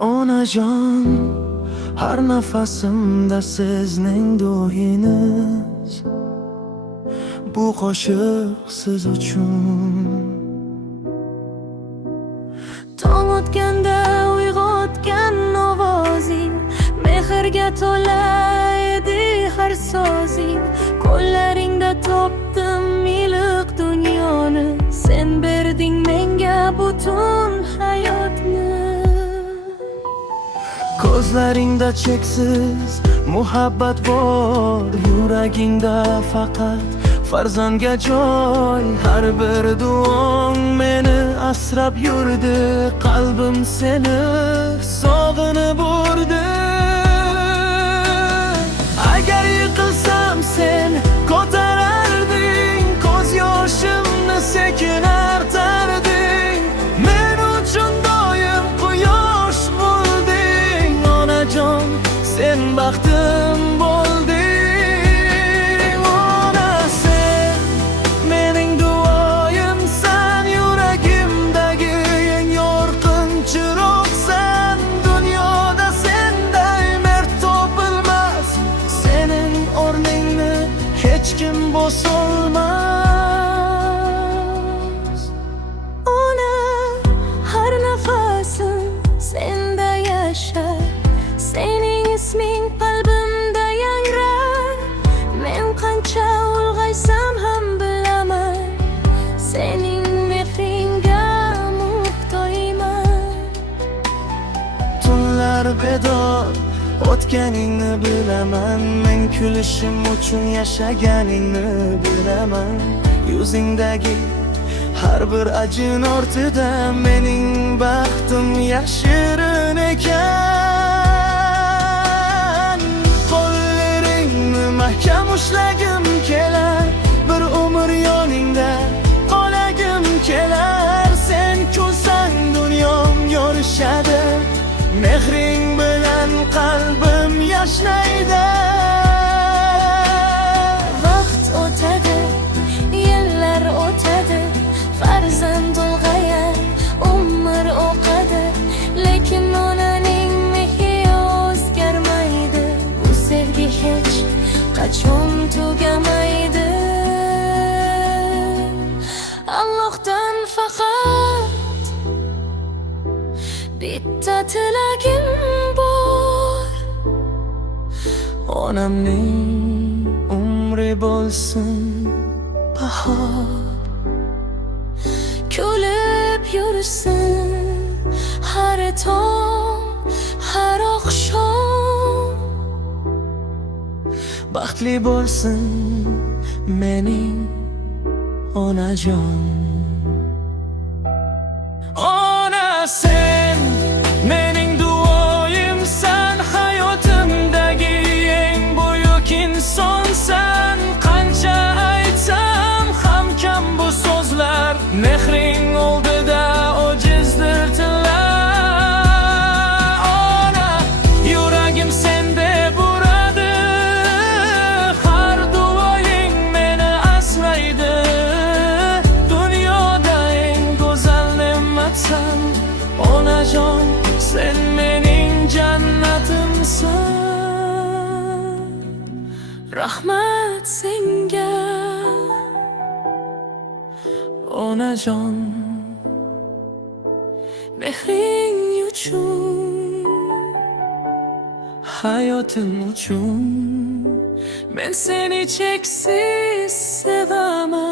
Onajon, har nafasimda sizning duhingiz. Bu qo'shiq siz uchun. Tong o'tganda uyg'otgan ovozing, mehrga to'la edi har sozing. Qo'llaringda topdim iliq dunyoni, sen berding menga butun hayotni. Ko'zlaringda cheksiz muhabbat bor, yuragingda faqat farzandga joy. Har bir duong meni asrab yurdi, qalbim seni sog'inib urdi. Agar yiqilsam sen ko'tararding, ko'z yoshimni sekin artarding. Men uchun doim quyosh bo'lding, onajon, sen baxtim bo'lding. Ona, sen mening duoyimsan, yuragimdagi eng yorqin chiroqsan. Dunyoda senday mard topilmas, sening o'rningni hech kim bosolmas. Ona, har nafasim senda yashar, sening isming qalbimda yangrar. Men qancha ulg'aysam ham bilaman, sening mehringga muhtojman. Tunlar bedor o'tganingni bilaman, men kulishim uchun yashaganingni bilaman. Yuzingdagi har bir ajin ortida mening baxtim yashirin ekan. Qo'llaringni mahkam ushlagim kelar, bir umr yoningda qolagim kelar. Sen kulsang dunyom yorishadi, mehring bilan qalbim yashnaydi. Vaqt o'tadi, yillar o'tadi, farzand ulg'ayar, umr o'qadi, lekin onaning mehri o'zgarmaydi. Bu sevgi hech qachon tugamaydi. Allohdan faqat bitta tilagim bor, Onamning umri bo'lsin bahor, kulib yursin har tong, har oqshom. baxtli bo'lsin mening onajon. Ona, sen mening duoyimsan, hayotimdagi eng buyuk insonsan. Qancha aytsam ham kam bu so'zlar, mehring oldida ojizdir tillar. Ona, yuragim sende buradi, har duoying meni asraydi. Dunyoda eng go'zal ne'matsan, onajon, sen mening jannatimsan. Rahmat senga, Onajon, mehring uchun, hayotim uchun men seni cheksiz sevaman.